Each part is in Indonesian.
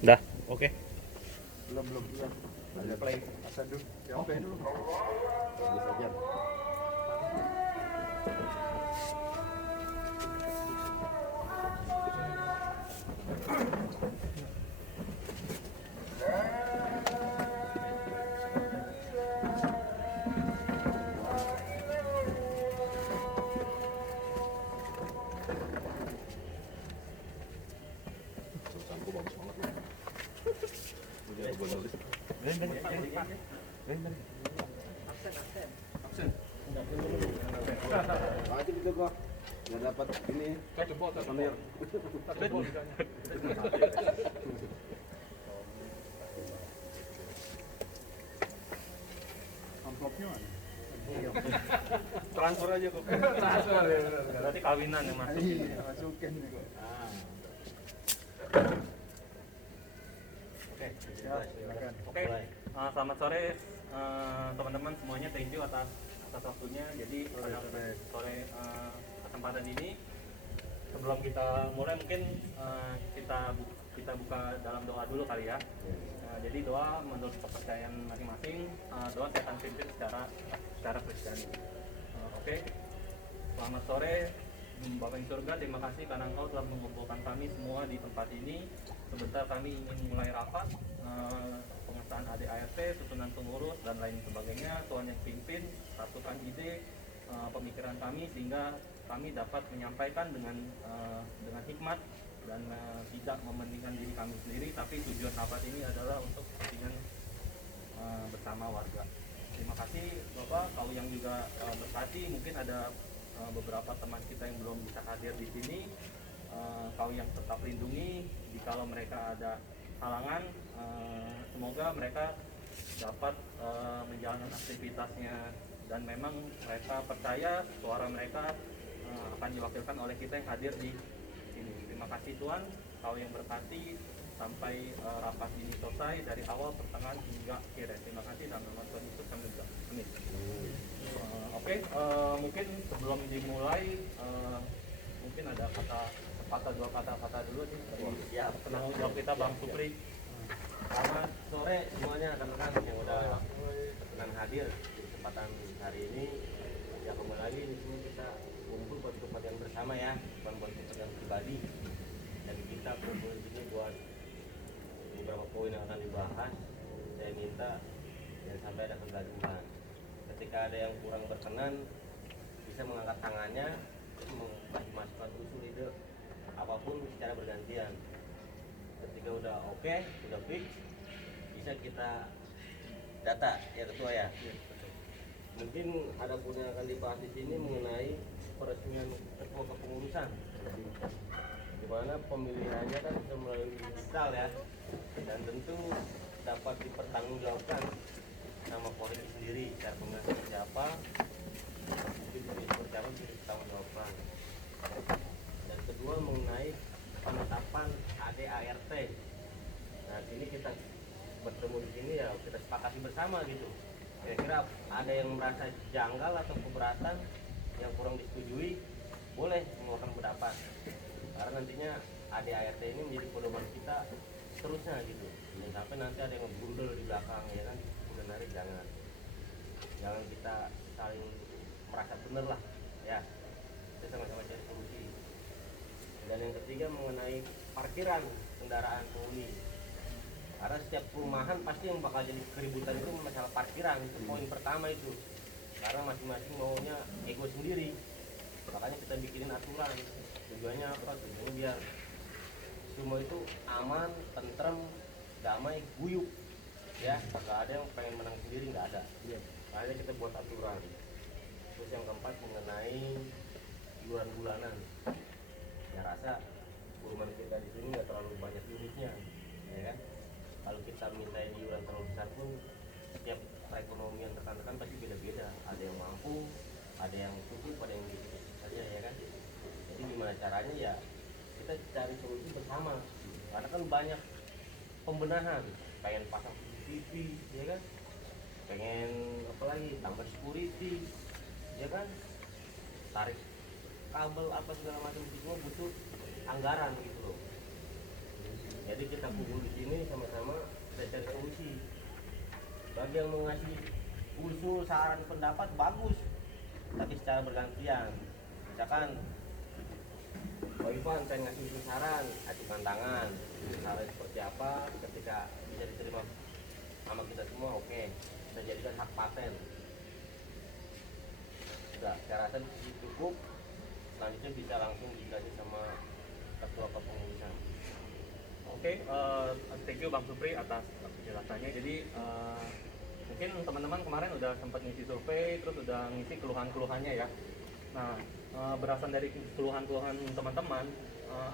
Dah, oke. Belum. Ada play. Asal dulu. Yang play dulu. Bagus aja. Tulisanku bagus banget loh. Udah gue nulis. Absen. Aja gitu gua. Nggak dapat ini. Souvenir. Amplopnya mana? Transfer aja kok. Transfer ya. Berarti kawinan yang masuk. Iya, masukin nih kok. Oke. Silakan. Oke. Selamat sore teman-teman semuanya. Thank you atas waktunya. Jadi pada sore kesempatan ini sebelum kita mulai mungkin kita buka dalam doa dulu kali ya. Jadi doa menurut kepercayaan masing-masing, doa saya akan pimpin secara Kristiani. Oke. Selamat sore Bapak di surga, terima kasih karena Engkau telah mengumpulkan kami semua di tempat ini. Sebentar kami ingin mulai rapat, pengesahan ADART, susunan pengurus dan lain sebagainya. Tuhan yang pimpin, satukan ide, pemikiran kami sehingga kami dapat menyampaikan dengan hikmat dan tidak mementingkan diri kami sendiri, tapi tujuan rapat ini adalah untuk kepentingan bersama warga. Terima kasih Bapak, kau yang juga berkati, mungkin ada beberapa teman kita yang belum bisa hadir di sini, kau yang tetap lindungi jikalau mereka ada halangan, semoga mereka dapat menjalankan aktivitasnya dan memang mereka percaya suara mereka akan diwakilkan oleh kita yang hadir di sini. Terima kasih Tuhan, kau yang berkati sampai rapat ini selesai dari awal, pertengahan hingga akhir. Terima kasih dalam nama Tuhan Yesus kami berdoa. Amin. Oke, mungkin sebelum dimulai mungkin ada dua kata dulu nih dari penanggung jawab kita Bang Supri. Selamat sore semuanya rekan-rekan yang udah berkenan hadir di kesempatan hari ini. Ya kembali lagi di sini kita kumpul buat kepentingan bersama ya, bukan buat kepentingan pribadi. Jadi kita kumpul di sini buat beberapa poin yang akan dibahas. Saya minta jangan sampai ada kegaduhan. Ketika ada yang kurang berkenan, bisa mengangkat tangannya, memberi masukan usul ide apapun secara bergantian. Ketika udah oke, udah fix, bisa kita data ya ketua ya. Mungkin ada pun yang akan dibahas di sini mengenai peresmian ketua kepengurusan, di mana pemilihannya kan bisa melalui digital ya, dan tentu dapat dipertanggungjawabkan nama politik sendiri, cara pemilihan siapa, mungkin seperti apa bisa dipertanggungjawabkan. Dan kedua mengenai penetapan ADART. Nah, sini kita bertemu di sini ya kita sepakati bersama gitu. Kira-kira ada yang merasa janggal atau keberatan yang kurang disetujui, boleh mengeluarkan pendapat. Karena nantinya ADART ini menjadi pedoman kita seterusnya gitu. Jangan sampai nanti ada yang ngebrundel di belakang ya kan. Sebenarnya jangan kita saling merasa benar lah ya. Kita sama-sama cari solusi. Dan yang ketiga mengenai parkiran kendaraan penghuni. Karena setiap perumahan pasti yang bakal jadi keributan itu masalah parkiran, itu poin pertama itu. Karena masing-masing maunya ego sendiri. Makanya kita bikinin aturan. Tujuannya apa? Tujuannya biar semua itu aman, tentrem, damai, guyup. Ya, nggak ada yang pengen menang sendiri, nggak ada. Makanya kita buat aturan. Terus yang keempat mengenai iuran bulanan. Ya rasa perumahan kita di sini nggak terlalu banyak unitnya, ya kan? Kalau kita minta iuran terlalu besar pun setiap perekonomian rekan-rekan pasti beda-beda. Ada yang mampu, ada yang cukup, ada yang gitu saja ya kan. Jadi gimana caranya ya kita cari solusi bersama. Karena kan banyak pembenahan, pengen pasang CCTV, ya kan? Pengen apa lagi? Tambah security, ya kan? Tarik kabel apa segala macam itu semua butuh anggaran gitu loh. Jadi kita kumpul di sini sama-sama kita cari solusi. Bagi yang mau ngasih usul, saran, pendapat bagus, tapi secara bergantian. Misalkan Pak Ivan saya ngasih usul saran, ajukan tangan. Saran seperti apa, ketika bisa diterima sama kita semua, oke, kita jadikan hak paten. Sudah, saya rasa cukup. Selanjutnya bisa langsung dikasih sama ketua kepengurusan. Oke, thank you Bang Supri atas penjelasannya. Jadi mungkin teman-teman kemarin udah sempat ngisi survei, terus udah ngisi keluhan-keluhannya ya. Nah, berdasarkan dari keluhan-keluhan teman-teman,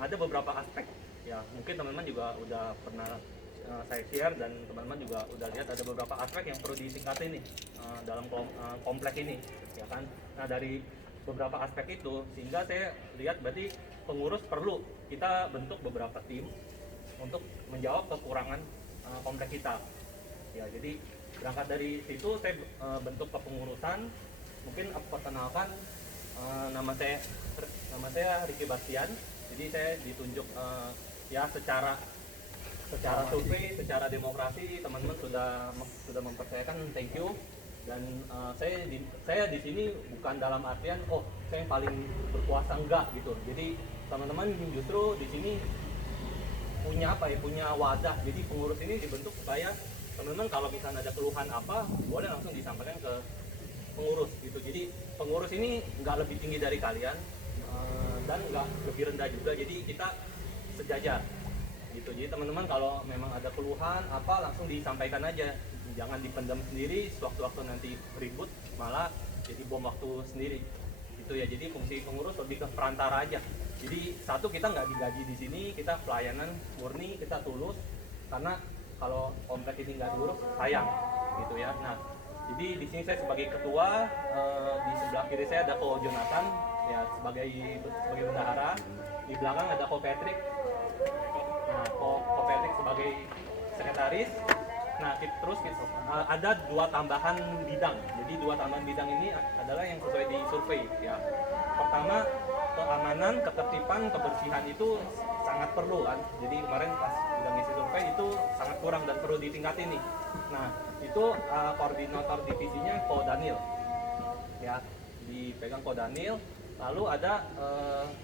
ada beberapa aspek ya. Mungkin teman-teman juga udah pernah saya share dan teman-teman juga udah lihat ada beberapa aspek yang perlu ditingkatin nih dalam komplek ini, ya kan. Nah, dari beberapa aspek itu sehingga saya lihat berarti pengurus perlu kita bentuk beberapa tim untuk menjawab kekurangan komplek kita. Ya, jadi berangkat dari situ saya bentuk kepengurusan. Mungkin perkenalkan, nama saya Ricky Bastian. Jadi saya ditunjuk ya secara survei, secara demokrasi teman-teman sudah mempercayakan, thank you. Dan saya di sini bukan dalam artian saya yang paling berkuasa, enggak gitu. Jadi teman-teman justru di sini punya wadah. Jadi pengurus ini dibentuk supaya teman-teman kalau misalnya ada keluhan apa boleh langsung disampaikan ke pengurus gitu. Jadi pengurus ini nggak lebih tinggi dari kalian dan nggak lebih rendah juga. Jadi kita sejajar gitu. Jadi teman-teman kalau memang ada keluhan apa langsung disampaikan aja. Jangan dipendam sendiri, sewaktu-waktu nanti ribut malah jadi bom waktu sendiri gitu ya. Jadi fungsi pengurus lebih ke perantara aja. Jadi satu, kita nggak digaji di sini, kita pelayanan murni, kita tulus. Karena kalau komplek ini nggak diurus sayang gitu ya. Nah, jadi di sini saya sebagai ketua, di sebelah kiri saya ada Ko Jonathan ya sebagai bendahara, di belakang ada Ko Patrick. Nah, Ko Patrick sebagai sekretaris. Nah, terus ada 2 tambahan bidang. Jadi 2 tambahan bidang ini adalah yang sesuai di survei ya. Pertama, keamanan, ketertiban, kebersihan itu sangat perlu kan. Jadi kemarin pas udah ngisi survei itu sangat kurang dan perlu ditingkatin nih. Nah, itu koordinator divisinya Ko Daniel. Ya, dipegang Ko Daniel. Lalu ada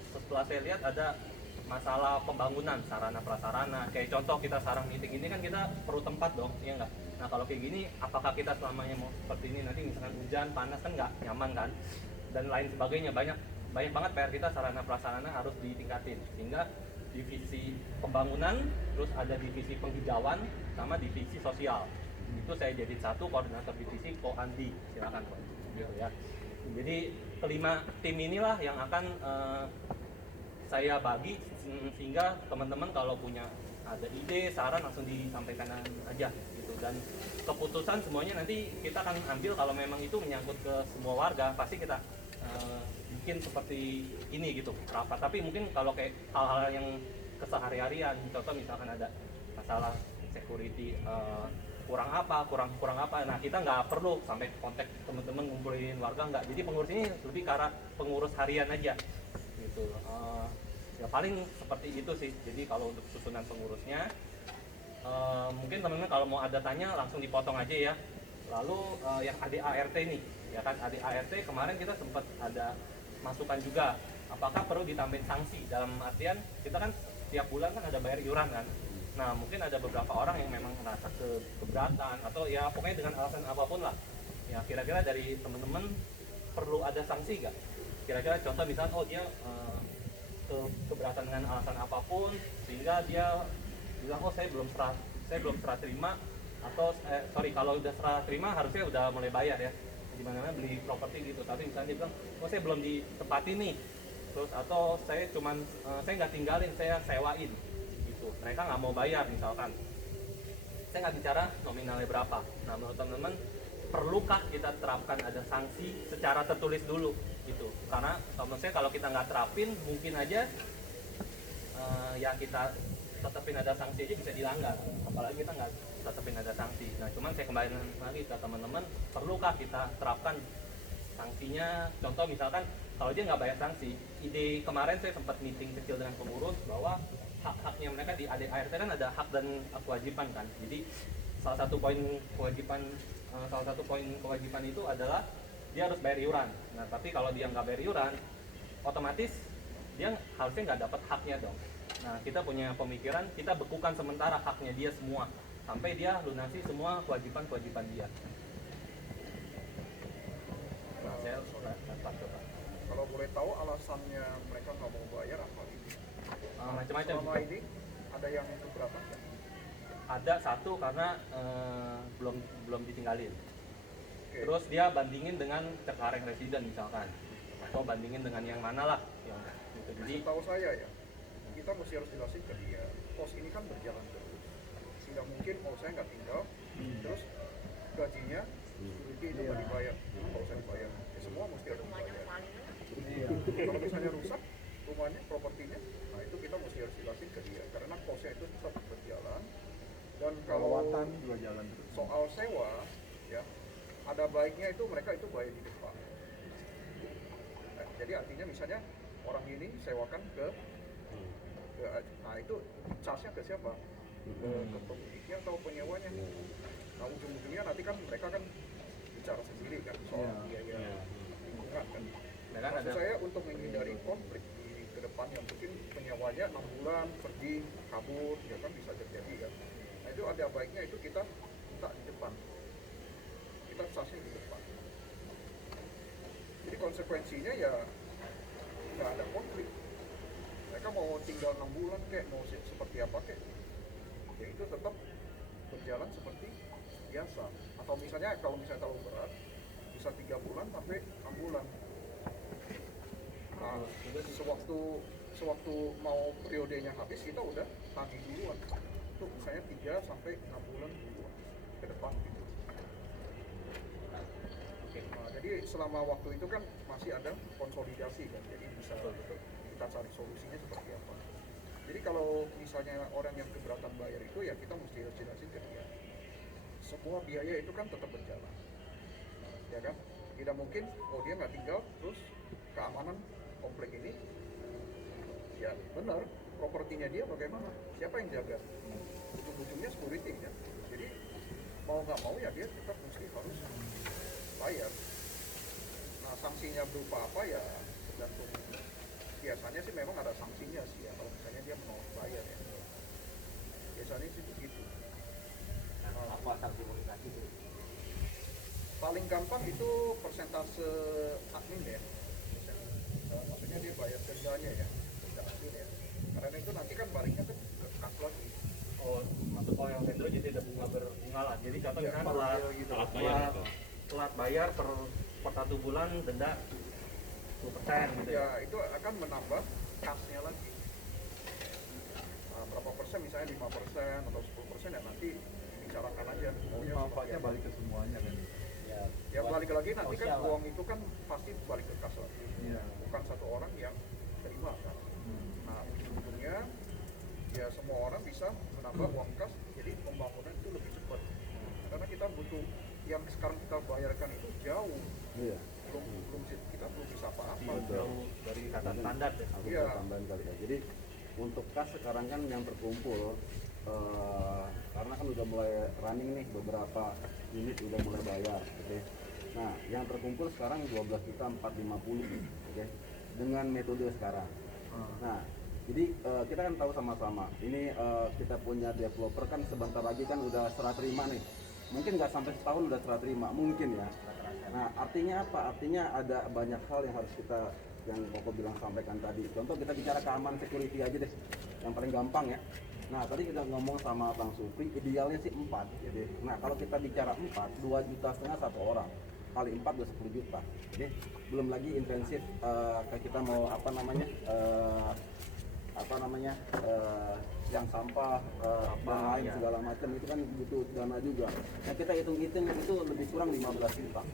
setelah saya lihat ada masalah pembangunan sarana prasarana. Kayak contoh kita sekarang meeting ini kan kita perlu tempat dong, iya nggak? Nah, kalau kayak gini apakah kita selamanya mau seperti ini, nanti misalkan hujan, panas kan nggak nyaman kan? Dan lain sebagainya, banyak banget PR kita sarana prasarana harus ditingkatin. Sehingga divisi pembangunan, terus ada divisi penghijauan sama divisi sosial. Itu saya jadi satu koordinator divisi Ko Andi, silakan Ko. Gitu ya. Jadi kelima tim inilah yang akan saya bagi sehingga teman-teman kalau punya ada ide, saran langsung disampaikan aja gitu. Dan keputusan semuanya nanti kita akan ambil kalau memang itu menyangkut ke semua warga, pasti kita bikin seperti ini gitu rapat. Tapi mungkin kalau kayak hal-hal yang kesehari-harian, contoh misalkan ada masalah security kurang apa, nah kita nggak perlu sampai kontak teman-teman ngumpulin warga, nggak. Jadi pengurus ini lebih ke arah pengurus harian aja gitu. Ya paling seperti itu sih. Jadi kalau untuk susunan pengurusnya mungkin teman-teman kalau mau ada tanya langsung dipotong aja ya. Lalu yang ADART nih ya kan, ADART kemarin kita sempat ada masukan juga, apakah perlu ditambahin sanksi, dalam artian kita kan tiap bulan kan ada bayar iuran kan. Nah, mungkin ada beberapa orang yang memang merasa keberatan atau ya pokoknya dengan alasan apapun lah. Ya kira-kira dari teman-teman perlu ada sanksi nggak? Kira-kira contoh misalnya dia keberatan dengan alasan apapun sehingga dia bilang saya belum serah terima, atau kalau udah serah terima harusnya udah mulai bayar ya, dimana-mana beli properti gitu. Tapi misalnya dia bilang saya belum ditepati nih, terus atau saya nggak tinggalin, saya sewain gitu, mereka nggak mau bayar misalkan. Saya nggak bicara nominalnya berapa. Nah, menurut teman-teman perlukah kita terapkan ada sanksi secara tertulis dulu gitu? Karena menurut saya kalau kita nggak terapin mungkin aja ya kita tetapin ada sanksi aja bisa dilanggar, apalagi kita nggak tetapin ada sanksi. Nah, cuman saya kembali lagi ke teman-teman, perlukah kita terapkan sanksinya? Contoh misalkan kalau dia nggak bayar sanksi, ide kemarin saya sempat meeting kecil dengan pengurus bahwa hak-haknya mereka di ADART kan ada hak dan kewajiban kan. Jadi salah satu poin kewajiban itu adalah dia harus bayar iuran. Nah tapi kalau dia nggak bayar iuran, otomatis dia harusnya nggak dapat haknya dong. Nah kita punya pemikiran, kita bekukan sementara haknya dia semua sampai dia lunasi semua kewajiban dia. Nah, saya coba. Kalau boleh tahu alasannya mereka nggak mau bayar apa ini? Macam-macam. Selama ini ada yang keberatan nggak? Ada satu karena belum ditinggalin. Oke. Terus dia bandingin dengan Cengkareng residen misalkan, atau bandingin dengan yang mana lah yang gitu. Jadi Tahu saya ya, kita mesti harus jelasin ke dia, pos ini kan berjalan terus. Tidak mungkin kalau saya nggak tinggal, terus gajinya security itu nggak dibayar, kalau saya dibayar, ya semua mesti harus dibayar. Kalau misalnya rusak rumahnya, propertinya, nah itu kita mesti harus jelasin ke dia, karena posnya itu tetap berjalan. Dan kalau Perawatan juga jalan terus. soal sewa, ya ada baiknya itu mereka itu bayar di depan. Nah, jadi artinya misalnya orang ini sewakan ke nah itu charge-nya ke siapa? Ke pemiliknya atau penyewanya? Nah ujung-ujungnya nanti kan mereka kan bicara sendiri kan soal biaya lingkungan kan. Maksud saya untuk menghindari konflik di ke depan yang mungkin penyewanya 6 bulan pergi kabur ya kan bisa terjadi kan. Nah itu ada baiknya itu kita minta di depan, kita charge-nya di depan. Jadi konsekuensinya ya nggak ada konflik. Mereka mau tinggal 6 bulan kayak mau seperti apa kayak, ya itu tetap berjalan seperti biasa. Atau misalnya kalau misalnya terlalu berat bisa 3 bulan sampai 6 bulan. Nah, sewaktu mau periodenya habis kita udah tagih duluan. Itu misalnya 3 sampai 6 bulan duluan ke depan gitu. Nah, jadi selama waktu itu kan masih ada konsolidasi kan, jadi bisa kita cari solusinya seperti apa. Jadi kalau misalnya orang yang keberatan bayar itu ya kita mesti jelasin ke dia. Semua biaya itu kan tetap berjalan, ya kan? Tidak mungkin, oh dia nggak tinggal, terus keamanan komplek ini, ya benar, propertinya dia bagaimana? Siapa yang jaga? Ujung-ujungnya security kan. Jadi mau nggak mau ya dia tetap mesti harus bayar. Nah sanksinya berupa apa ya tergantung. Biasanya sih memang ada sanksinya sih ya kalau misalnya dia menolak bayar ya. Biasanya sih begitu. Apa sanksi komunikasi itu? Paling gampang itu persentase admin ya. Maksudnya dia bayar dendanya ya, denda admin ya. Karena itu nanti kan baliknya kan ke kas lagi. oh maksud kalau yang vendor jadi ada bunga lah. Jadi contoh Ya, misalnya gitu. telat bayar per 1 bulan denda 10% gitu ya. Ya itu akan menambah kasnya lagi. Nah, berapa persen misalnya 5% atau 10% ya nanti bicarakan aja. Maunya Manfaatnya seperti apa. balik ke semuanya kan. Ya balik lagi nanti kan sosial lah. uang itu kan pasti balik ke kas lagi. Iya. Bukan satu orang yang terima kan. Nah ujung-ujungnya ya semua orang bisa menambah uang kas, jadi pembangunan itu lebih cepat. Karena kita butuh yang sekarang kita bayarkan itu jauh. Iya. Kita belum bisa apa-apa. Jauh dari kata standar ya. Aku Iya. bisa tambahin kali ya. Jadi untuk kas sekarang kan yang terkumpul karena kan udah mulai running nih, beberapa unit udah mulai bayar, oke. Nah, yang terkumpul sekarang 12.450, oke. Dengan metode sekarang. Nah, jadi kita kan tahu sama-sama. Ini kita punya developer kan sebentar lagi kan udah serah terima nih. Mungkin nggak sampai setahun udah serah terima, mungkin ya. Nah, artinya apa? Artinya ada banyak hal yang harus kita, yang Koko bilang sampaikan tadi. Contoh kita bicara keamanan security aja deh, yang paling gampang ya. Nah, tadi kita ngomong sama Bang Supri, idealnya sih 4 gitu. Nah, kalau kita bicara 4, 2,5 juta satu orang. Kali 4 udah 10 juta. Jadi belum lagi intensif kayak kita mau yang sampah dan lain segala macam itu kan butuh dana juga. Nah, kita hitung-hitung itu lebih kurang 15 juta.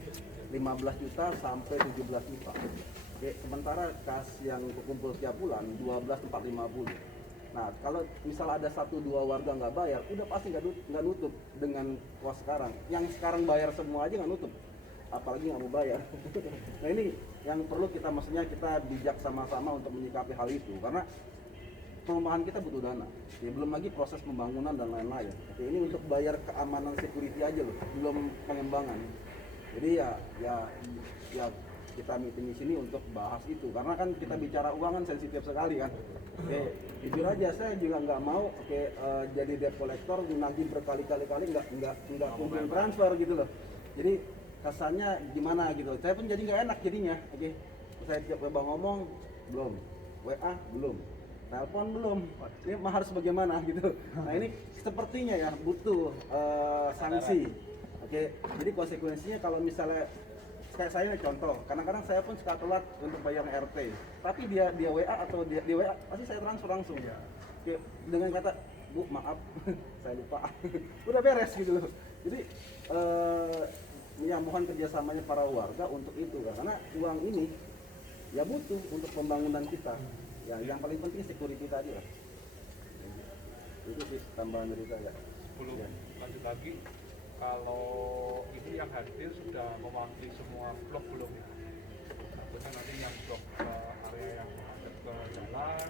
15 juta sampai 17 juta. Oke, sementara kas yang kumpul setiap bulan 12.450. Nah, kalau misal ada 1-2 warga nggak bayar, udah pasti nggak nutup dengan kos sekarang. Yang sekarang bayar semua aja nggak nutup, apalagi nggak mau bayar. Nah ini yang perlu kita, maksudnya kita bijak sama-sama untuk menyikapi hal itu, karena perumahan kita butuh dana. Ya, belum lagi proses pembangunan dan lain-lain. Oke, ini untuk bayar keamanan security aja loh, belum pengembangan. Jadi ya kita meeting di sini untuk bahas itu, karena kan kita bicara uang kan sensitif sekali kan. Oke, jujur aja saya juga nggak mau jadi debt collector nanti berkali-kali nggak kumpul transfer gitu loh. Jadi kesannya gimana gitu. Saya pun jadi nggak enak jadinya. Oke, saya tiap coba ngomong belum, WA belum, telepon belum, ini harus bagaimana gitu. Nah ini sepertinya ya butuh sanksi. Oke, jadi konsekuensinya kalau misalnya kayak saya nih contoh, kadang-kadang saya pun suka telat untuk bayar RT, tapi dia WA atau dia WA pasti saya transfer langsung. Oke, dengan kata Bu maaf saya lupa, udah beres gitu loh. Jadi mohon kerjasamanya para warga untuk itu, karena uang ini ya butuh untuk pembangunan kita. Ya, yang paling penting security tadi lah. Itu sih tambahan dari saya. Sebelum Ya. lanjut lagi, kalau ini yang hadir sudah mewakili semua blok belum ya? Tentunya nanti yang blok area yang ada ke jalan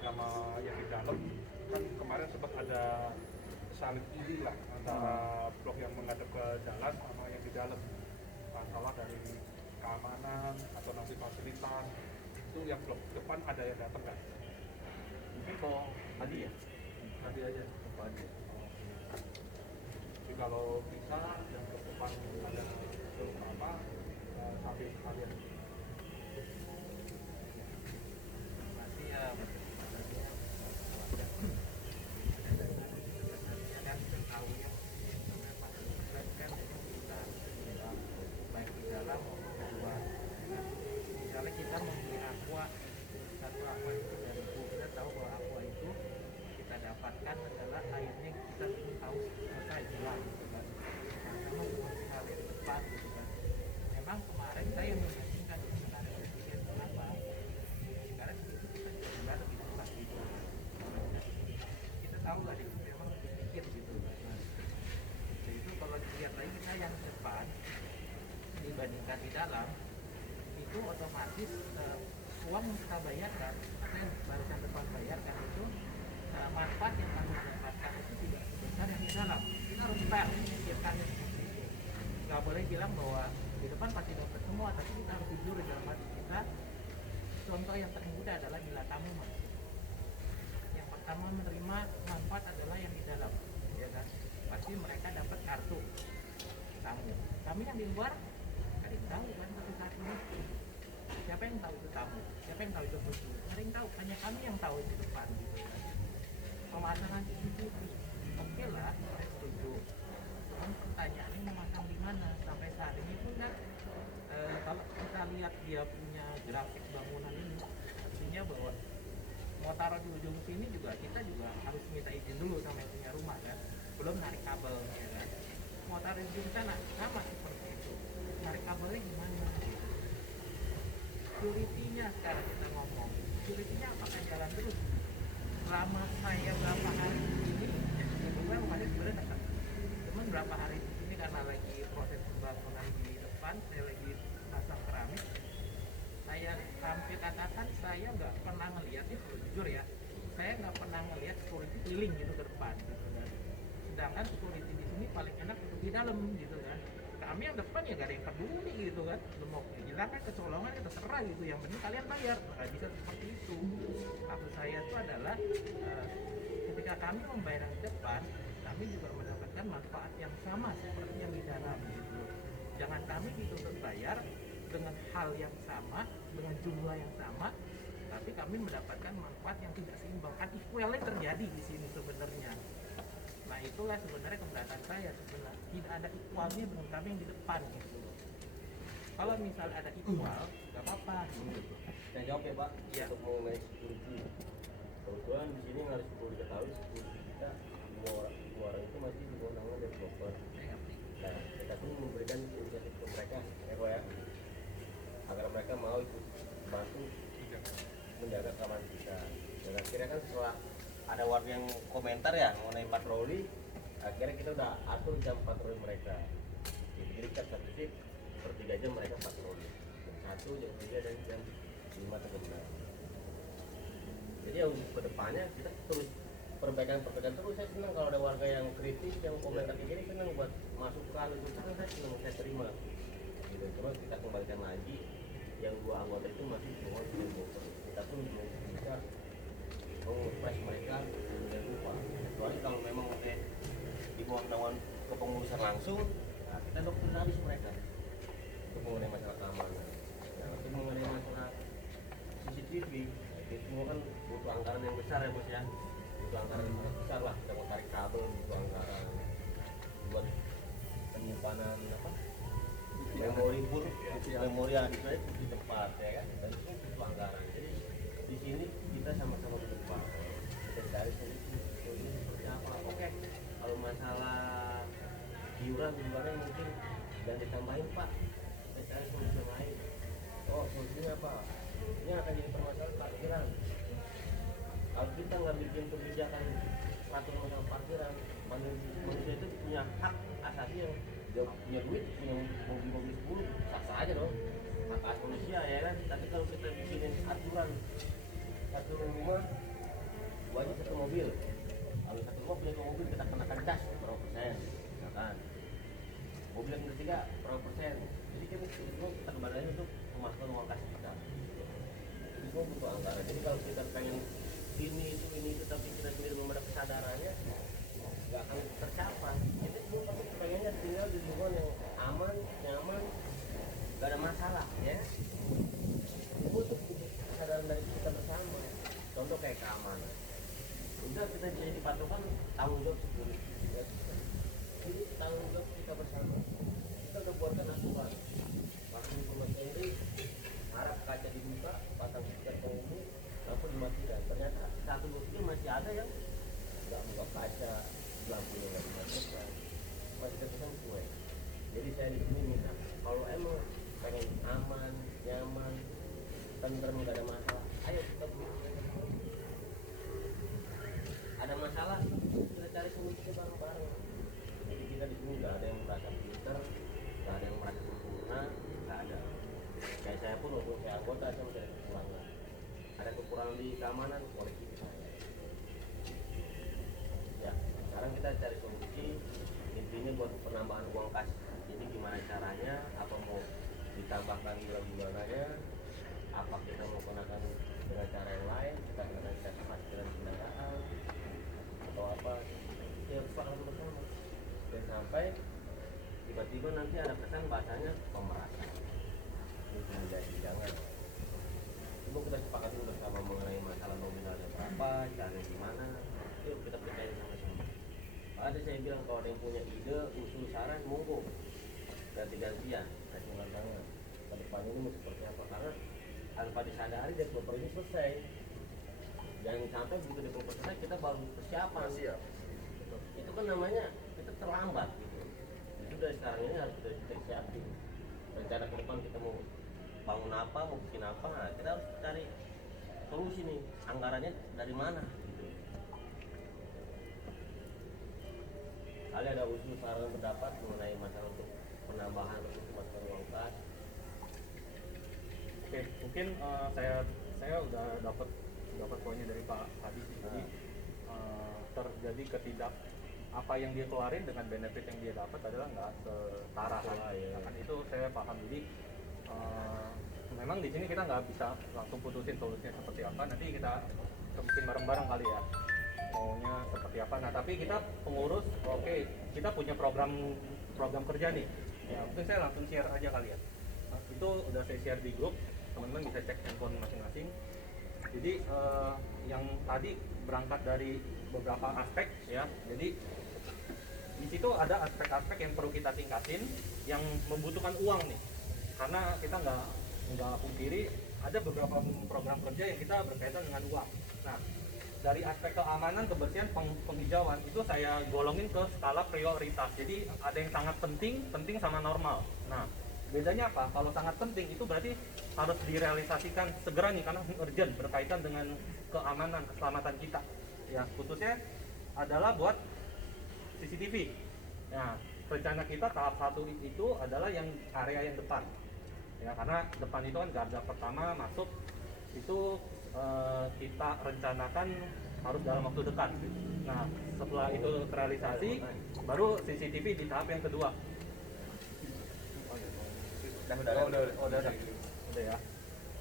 sama yang di dalam, kan kemarin sempat ada salib ini lah antara blok yang menghadap ke jalan sama yang di dalam, masalah dari keamanan atau nanti fasilitas itu. Yang blok depan ada yang datang kan? Mungkin kalau tadi ya, Nanti aja. Jadi kalau bisa yang ke depan ada apa sampai kalian. Masih ya kan tahu ya kan kita baik di dalam maupun di luar. Misalnya kita membeli aqua, satu aqua itu dari kita tahu bahwa aqua itu kita dapatkan adalah airnya kita tahu selesai hilang gitu kan. Nah, sama seperti hal yang depan gitu kan. Memang kemarin saya membandingkan dengan ada presiden kenapa sekarang itu kita juga lebih jelas gitu. Kita tahu lah itu memang lebih sedikit gitu. Nah, jadi itu kalau dilihat lagi kita yang depan dibandingkan di dalam itu otomatis uang yang kita bayarkan atau yang barisan depan bayarkan itu manfaat yang kami dapatkan itu tidak sebesar yang di dalam. Kita harus fair memikirkannya seperti itu. Nggak boleh bilang bahwa di depan pasti dapat semua, tapi kita harus jujur di dalam hati kita. Contoh yang paling mudah adalah bila tamu masuk. Yang pertama menerima manfaat adalah yang di dalam, ya kan? Pasti mereka dapat kartu tamu. Kami yang di luar nggak ada yang tahu kan sampai saat ini. Siapa yang tahu itu tamu? Siapa yang tahu itu musuh? Nggak ada yang tahu, hanya kami yang tahu di depan gitu kan. Pemasangan CCTV, oke lah, saya setuju. Cuman pertanyaannya memasang di mana? Sampai saat ini pun kan kalau kita lihat dia punya grafik bangunan ini, artinya bahwa mau taruh di ujung sini juga kita juga harus minta izin dulu sama yang punya rumah kan, belum narik kabel ya kan. Mau taruh di ujung sana sama seperti itu, narik kabelnya gimana? Security-nya sekarang kita ngomong, security-nya apakah jalan terus? Selama saya berapa hari di sini, sebelumnya rumahnya sebenarnya dekat. Cuman berapa hari di sini karena lagi proses pembangunan di depan, saya lagi pasang keramik. Saya hampir katakan saya nggak pernah ngelihat, ya kalau jujur ya, saya nggak pernah ngelihat security keliling gitu ke depan gitu kan. Sedangkan security di sini paling enak untuk di dalam gitu kan. Kami yang depan ya gak ada yang peduli gitu kan. Mau bilang kan kecolongan ya terserah gitu, yang penting kalian bayar. Nggak bisa seperti itu. Maksud saya itu adalah ketika kami membayar yang di depan, kami juga mendapatkan manfaat yang sama seperti yang di dalam gitu. Jangan kami dituntut bayar dengan hal yang sama, dengan jumlah yang sama, tapi kami mendapatkan manfaat yang tidak seimbang. Unequalnya terjadi di sini sebenarnya. Nah itulah sebenarnya keberatan saya sebenarnya, tidak ada equalnya dengan kami yang di depan gitu. Kalau misal ada equal, nggak apa-apa gitu. Saya jawab ya Pak, Iya. untuk mengenai security. Kebetulan di sini harus perlu diketahui security kita dua orang itu masih di bawah naungan developer. Saya ngerti. Nah, kita pun memberikan inisiatif ke mereka, ya Pak ya, agar mereka mau ikut bantu menjaga keamanan kita. Dan akhirnya kan setelah ada warga yang komentar ya mengenai patroli, akhirnya kita udah atur jam patroli mereka. Jadi kan satu shift per 3 jam mereka patroli, jam 1, jam 3 dan jam 5 atau jam 6. Jadi yang kedepannya kita terus perbaikan terus. Saya senang kalau ada warga yang kritis, yang komentar kayak gini, senang buat masukan itu, karena saya senang, saya terima gitu. Terus kita kembalikan lagi yang dua anggota itu masih semua kita pun belum bisa mengpress mereka dan lupa, kecuali kalau memang udah dibawa nawan ke pengurusan langsung, nah kita doktrinalis mereka untuk mengenai masalah keamanan. Nah, untuk mengenai masalah CCTV, itu semua kan butuh anggaran yang besar ya bos ya, butuh anggaran yang besar lah. Kita mau tarik kabel, butuh anggaran buat penyimpanan apa, memori pun, memori yang ada di tempat ya kan, dan itu butuh anggaran. Jadi di sini kita sama-sama berdepan, kita cari solusi seperti apa. Oke, kalau masalah iuran mungkin jangan ditambahin pak, kita cari solusi yang lain. Oh solusinya apa? Ini akan jadi permasalahan parkiran. Kalau kita nggak bikin kebijakan peraturan masalah parkiran, manusia itu punya hak asasi yang punya duit, punya mobil 10, sah-sah aja dong, hak asasi manusia ya kan. Tapi kalau kita bikinin aturan satu rumah wajib satu mobil, kalau satu rumah punya mobil kita kenakan cas berapa persen, misalkan mobil yang ketiga berapa persen. Jadi kita kembali untuk memasukkan uang kas kita. Itu semua butuh anggaran. Jadi kalau kita pengen ini itu tapi kita sendiri belum ada kesadarannya, nggak akan tercapai. Jadi semua pasti pengennya tinggal di lingkungan yang aman, nyaman, nggak ada masalah ya. Itu butuh kesadaran dari kita bersama. Contoh kayak keamanan. Udah kita jadi patokan tanggung jawab security. Ya. Ini tanggung jawab kita bersama. Kita udah buatkan aturan. Waktu informasi ini harap kaca dibuka, pasang stiker penghuni, lampu dimatikan. Ternyata satu bukti masih ada yang nggak buka kaca, lampunya nggak dimatikan, masih terkesan kue. Jadi saya di sini minta, kalau emang pengen aman, nyaman, tentrem, nggak ada masalah, ayo kita ada masalah, kita cari solusinya bareng-bareng. Jadi kita di sini nggak ada yang merasa pinter, nggak ada yang merasa sempurna, nggak ada. Kayak saya pun walaupun saya anggota, saya masih ada kekurangan. Ada kekurangan di keamanan, koleksi saya. Ya, sekarang kita cari solusi. Intinya buat penambahan uang kas. Jadi gimana caranya? Apa mau ditambahkan gimana ya? Apa kita mau gunakan dengan cara yang lain? Kita gunakan tes parkiran kendaraan atau apa? Ya kesepakatan bersama. Dan sampai tiba-tiba nanti ada kesan bahasanya pemerasan. Ini menjadi jangan. Coba kita sepakati bersama mengenai masalah nominalnya berapa, caranya gimana. Yuk kita percaya sama-sama. Ada saya bilang kalau ada yang punya ide, usul, saran, monggo ganti-gantian, kasih tangan. Ke depan ini mau seperti apa? Karena tanpa disadari developer ini selesai. Jangan sampai begitu developer selesai kita baru persiapan. Siap. Itu kan namanya kita terlambat. Gitu. Itu dari sekarang ini harus kita siapin. Rencana ke depan kita mau bangun apa, mau bikin apa, nah, kita harus cari solusi nih. Anggarannya dari mana? Kali ada usul saran pendapat mengenai masalah untuk penambahan untuk pemasukan uang kas. Oke, mungkin saya udah dapat poinnya dari Pak Hadi. Jadi terjadi ketidak apa yang dia keluarin dengan benefit yang dia dapat adalah nggak setara kan. Ya. Kan itu saya paham. Jadi memang di sini kita nggak bisa langsung putusin solusinya seperti apa. Nanti kita bikin bareng-bareng kali ya. Maunya seperti apa. Nah, tapi kita pengurus, oke, kita punya program kerja nih. Ya, mungkin saya langsung share aja kali ya. Nah, itu udah saya share di grup, teman-teman bisa cek handphone masing-masing. Jadi yang tadi berangkat dari beberapa aspek ya. Jadi di situ ada aspek-aspek yang perlu kita tingkatin, yang membutuhkan uang nih. Karena kita nggak pungkiri ada beberapa program kerja yang kita berkaitan dengan uang. Nah, dari aspek keamanan, kebersihan, penghijauan itu saya golongin ke skala prioritas. Jadi ada yang sangat penting sama normal. Nah, bedanya apa? Kalau sangat penting itu berarti harus direalisasikan segera nih karena urgent berkaitan dengan keamanan, keselamatan kita. Ya, khususnya adalah buat CCTV. Nah, rencana kita tahap 1 itu adalah yang area yang depan. Ya, karena depan itu kan garda pertama masuk itu kita rencanakan harus dalam waktu dekat. Nah, setelah itu terrealisasi, baru CCTV di tahap yang kedua. Udah ya.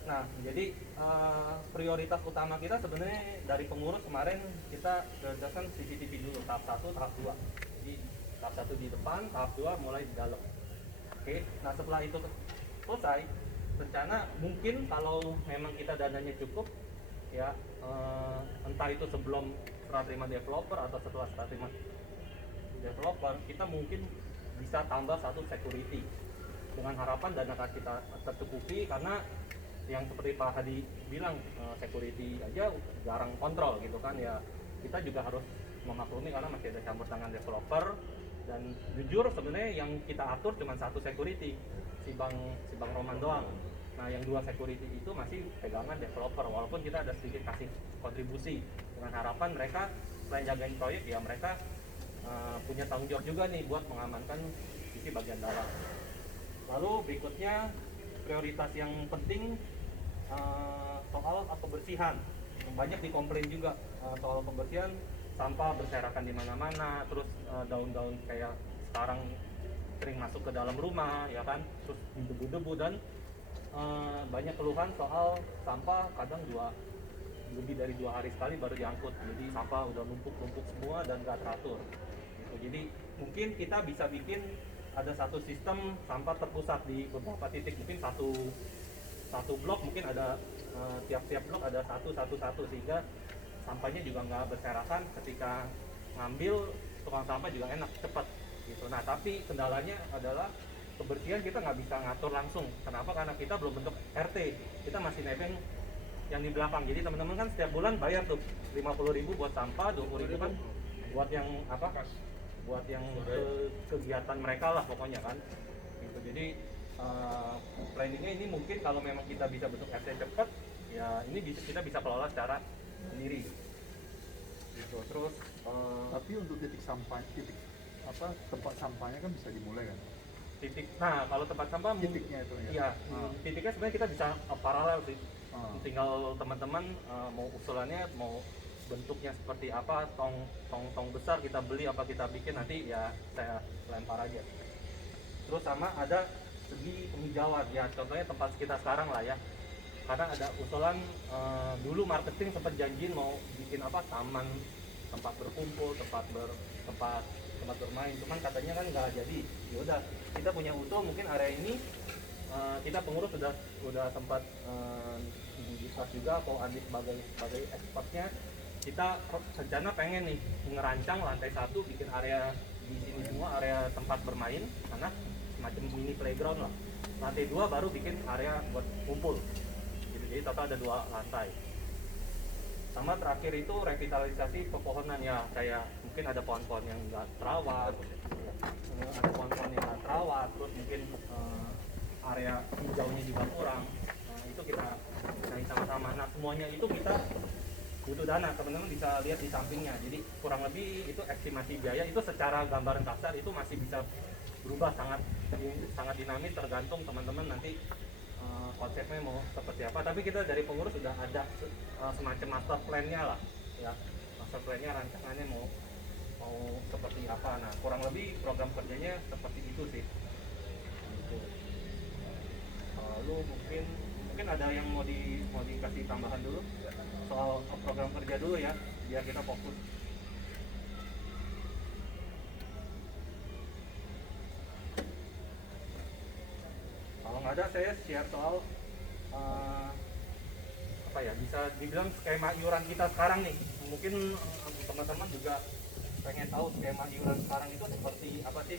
Nah, jadi prioritas utama kita sebenarnya dari pengurus kemarin kita prioritaskan CCTV dulu, tahap 1, tahap 2. Jadi tahap 1 di depan, tahap 2 mulai di dalam. Oke, nah setelah itu selesai, rencana mungkin kalau memang kita dananya cukup, ya entah itu sebelum serah terima developer atau setelah serah terima developer, kita mungkin bisa tambah 1 security dengan harapan dana kita tercukupi, karena yang seperti Pak Hadi bilang, security aja jarang kontrol gitu kan ya. Kita juga harus memaklumi karena masih ada campur tangan developer, dan jujur sebenarnya yang kita atur cuma 1 security, si Bang Roman doang. Nah, yang 2 security itu masih pegangan developer, walaupun kita ada sedikit kasih kontribusi dengan harapan mereka selain jagain proyek ya mereka punya tanggung jawab juga nih buat mengamankan sisi bagian dalam. Lalu berikutnya prioritas yang penting soal kebersihan. Banyak dikomplain juga soal kebersihan, sampah berserakan di mana-mana, terus daun-daun kayak sekarang sering masuk ke dalam rumah ya kan, terus debu-debu, dan banyak keluhan soal sampah kadang lebih dari 2 hari sekali baru diangkut, jadi sampah udah numpuk semua dan gak teratur gitu. Jadi mungkin kita bisa bikin ada 1 sistem sampah terpusat di beberapa titik, mungkin satu blok mungkin ada tiap blok ada satu, sehingga sampahnya juga nggak berserakan, ketika ngambil tukang sampah juga enak, cepat gitu. Nah, tapi kendalanya adalah kebersihan kita nggak bisa ngatur langsung. Kenapa? Karena kita belum bentuk RT, kita masih nebeng yang di belakang. Jadi teman-teman kan setiap bulan bayar tuh 50.000 buat sampah, 20.000 kan buat yang apa? Buat yang kegiatan mereka lah pokoknya kan. Gitu. Jadi planningnya ini mungkin kalau memang kita bisa bentuk RT cepat, ya ini kita bisa kelola secara sendiri. Gitu. Terus Tapi untuk tempat sampahnya kan bisa dimulai kan? nah kalau tempat sampah Titiknya itu ya? Iya, titiknya sebenarnya kita bisa paralel sih. Tinggal teman-teman mau usulannya, mau bentuknya seperti apa, tong besar kita beli apa kita bikin, nanti ya saya lempar aja. Terus sama ada segi penghijauan ya, contohnya tempat kita sekarang lah ya. Karena ada usulan dulu marketing sempat janjiin mau bikin apa, taman, tempat berkumpul, tempat bermain, cuman katanya kan nggak jadi. Ya udah, kita punya usul mungkin area ini kita pengurus sudah sempat discuss juga, atau Andi sebagai expertnya, kita rencana pengen nih ngerancang lantai 1 bikin area di sini semua area tempat bermain, karena semacam mini playground lah. Lantai 2 baru bikin area buat kumpul gitu. Jadi total ada 2 lantai. Sama terakhir itu revitalisasi pepohonan ya, kayak mungkin ada pohon-pohon yang nggak terawat, terus mungkin area hijaunya juga kurang. Itu kita cari sama-sama. Nah, semuanya itu kita butuh dana, teman-teman bisa lihat di sampingnya. Jadi kurang lebih itu estimasi biaya itu secara gambaran kasar itu masih bisa berubah, sangat dinamis, tergantung teman-teman nanti konsepnya mau seperti apa. Tapi kita dari pengurus sudah ada semacam master plan-nya lah ya, master plan-nya, rancangannya mau seperti apa. Nah, kurang lebih program kerjanya seperti itu sih gitu. Lalu mungkin ada yang mau dikasih tambahan dulu soal program kerja dulu ya, biar kita fokus. Kalau nggak ada, saya share soal apa ya, bisa dibilang skema iuran kita sekarang nih. Mungkin teman-teman juga pengen tahu skema iuran sekarang itu seperti apa sih.